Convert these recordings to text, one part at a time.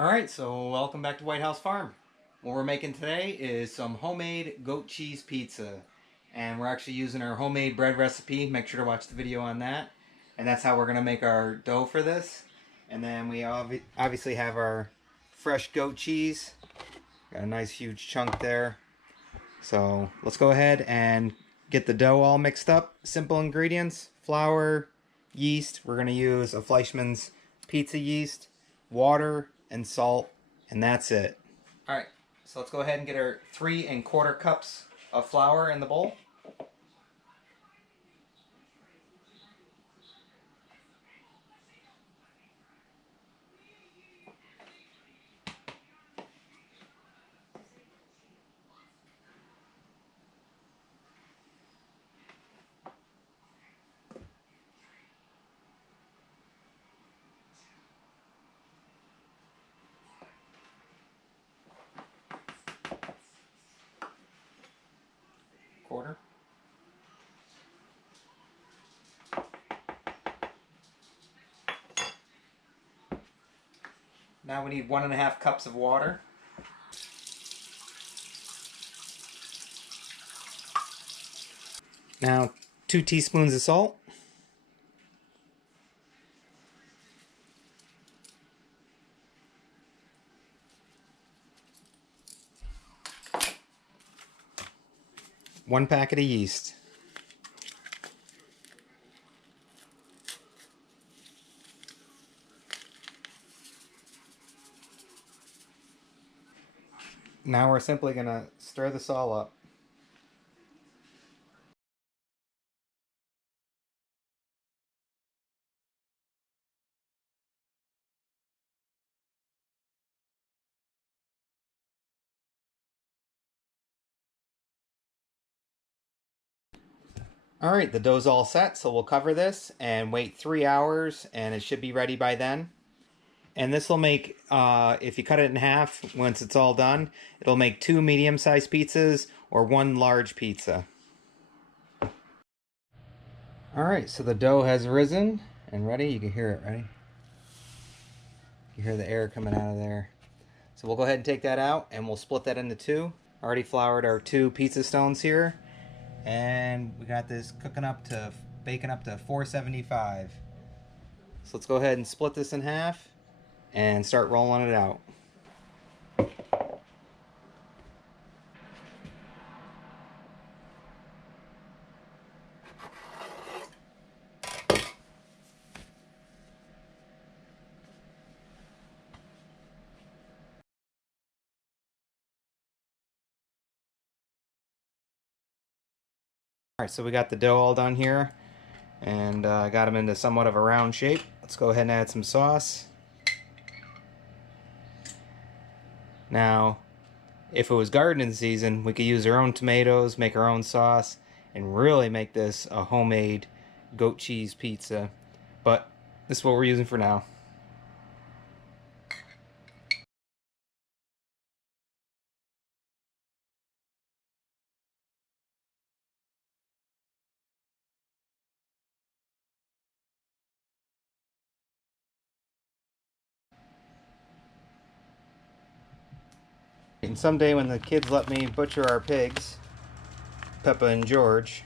Alright, so welcome back to White House Farm. What we're making today is some homemade goat cheese pizza. And we're actually using our homemade bread recipe. Make sure to watch the video on that. And that's how we're going to make our dough for this. And then we obviously have our fresh goat cheese. Got a nice huge chunk there. So let's go ahead and get the dough all mixed up. Simple ingredients: flour, yeast. We're going to use a Fleischmann's pizza yeast, water, and salt, and that's it. All right, so let's go ahead and get our 3¼ cups of flour in the bowl. Quarter. Now we need 1½ cups of water. Now 2 teaspoons of salt. 1 packet of yeast. Now we're simply going to stir this all up. Alright, the dough's all set, so we'll cover this and wait 3 hours, and it should be ready by then. And this will make, if you cut it in half, once it's all done, it'll make 2 medium-sized pizzas or 1 large pizza. Alright, so the dough has risen and ready. You can hear it, ready? You hear the air coming out of there. So we'll go ahead and take that out, and we'll split that into 2. Already floured our 2 pizza stones here. And we got this baking up to 475. So let's go ahead and split this in half and start rolling it out. Alright, so we got the dough all done here, and got them into somewhat of a round shape. Let's go ahead and add some sauce. Now, if it was gardening season, we could use our own tomatoes, make our own sauce, and really make this a homemade goat cheese pizza. But this is what we're using for now. And someday when the kids let me butcher our pigs, Peppa and George,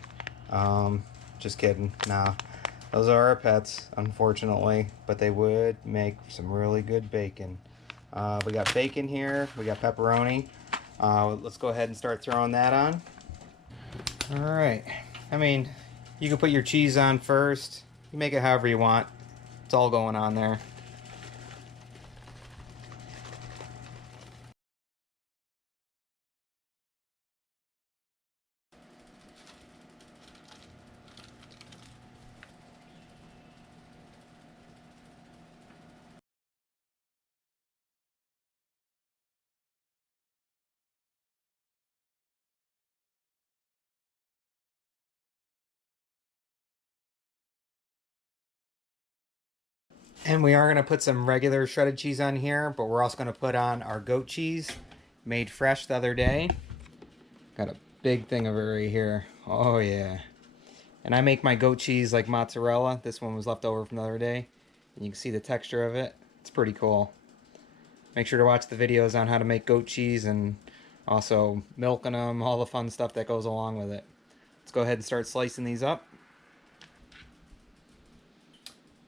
just kidding, nah. Those are our pets, unfortunately, but they would make some really good bacon. We got bacon here, we got pepperoni. Let's go ahead and start throwing that on. Alright, I mean, you can put your cheese on first. You make it however you want. It's all going on there. And we are going to put some regular shredded cheese on here, but we're also going to put on our goat cheese, made fresh the other day. Got a big thing of it right here. Oh yeah. And I make my goat cheese like mozzarella. This one was left over from the other day. And you can see the texture of it. It's pretty cool. Make sure to watch the videos on how to make goat cheese and also milking them, all the fun stuff that goes along with it. Let's go ahead and start slicing these up.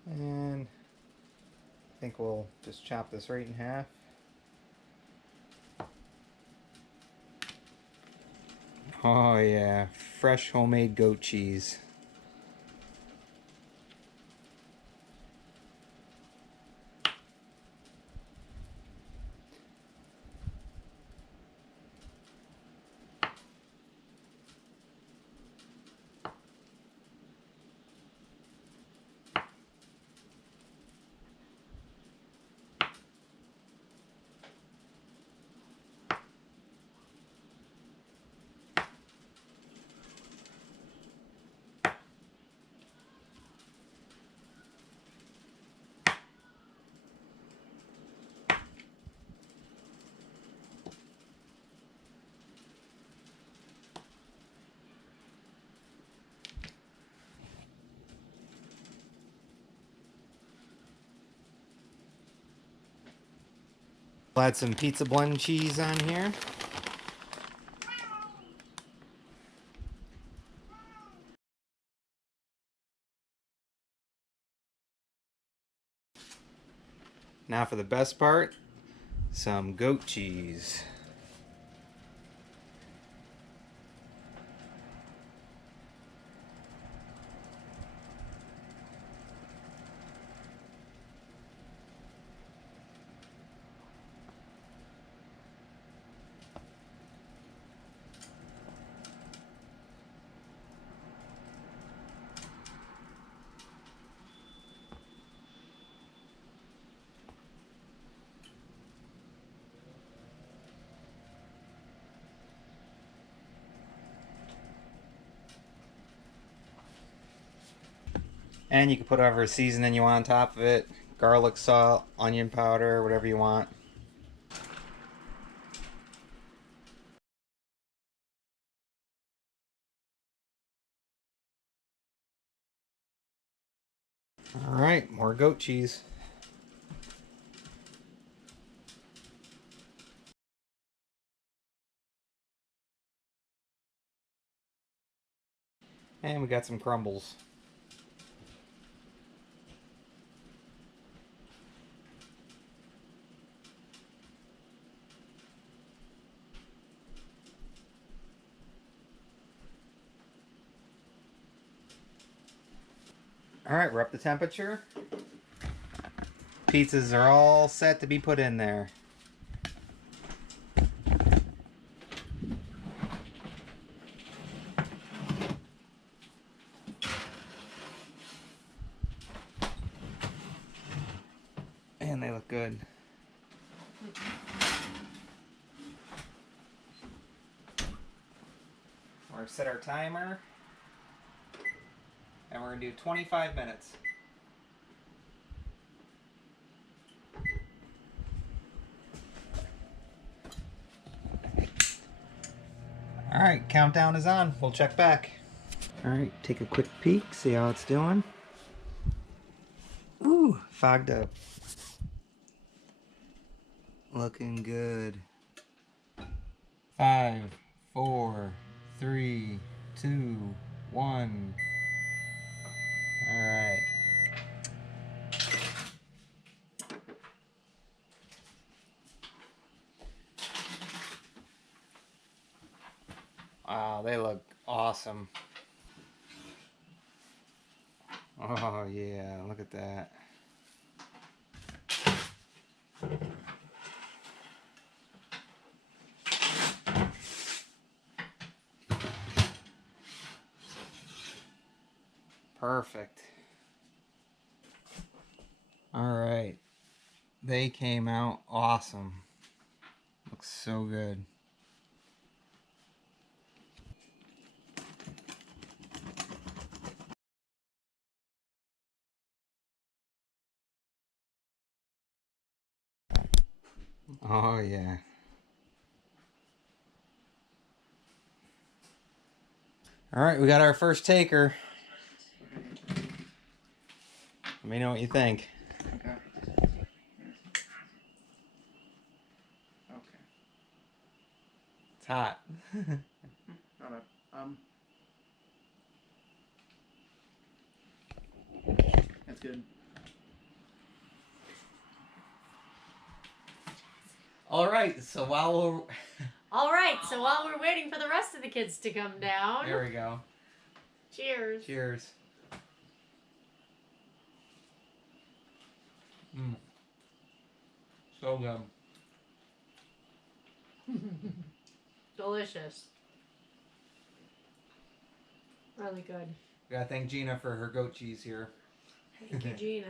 And I think we'll just chop this right in half. Oh yeah, fresh homemade goat cheese. We'll add some pizza blend cheese on here. Now for the best part, some goat cheese. And you can put whatever seasoning you want on top of it. Garlic, salt, onion powder, whatever you want. Alright, more goat cheese. And we got some crumbles. Alright, we're up to temperature. Pizzas are all set to be put in there. And they look good. We're going to set our timer. And we're going to do 25 minutes. Alright, countdown is on. We'll check back. Alright, take a quick peek, see how it's doing. Ooh, fogged up. Looking good. 5, 4, 3, 2, 1. Alright. Wow, they look awesome. Oh yeah, look at that. Perfect. Alright. They came out awesome. Looks so good. Oh yeah. Alright, we got our first taker. Let me know what you think. It's hot. That's good. All right, so while we're waiting for the rest of the kids to come down. there we go. Cheers. Cheers. So good. Delicious. Really good. We gotta thank Gina for her goat cheese here. Thank you, Gina.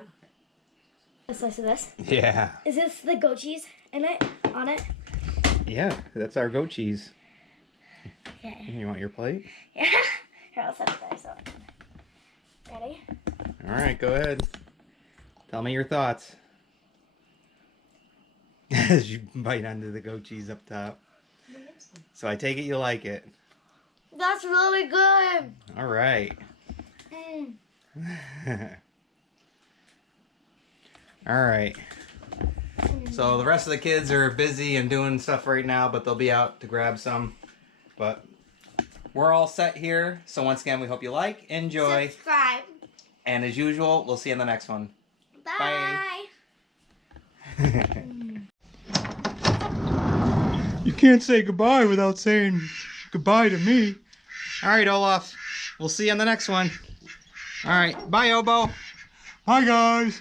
A slice of this. Yeah. Is this the goat cheese in it? On it? Yeah, that's our goat cheese. Okay. You want your plate? Yeah. Here, I'll set it there. So. Ready? All right, go ahead. Tell me your thoughts. As you bite onto the goat cheese up top. So I take it you like it. That's really good. All right. All right. So the rest of the kids are busy and doing stuff right now, but they'll be out to grab some. But we're all set here. So once again, we hope you like, enjoy, Subscribe. and as usual, we'll see you in the next one. Bye. You can't say goodbye without saying goodbye to me. All right, Olaf. We'll see you on the next one. All right. Bye, Obo. Bye, guys.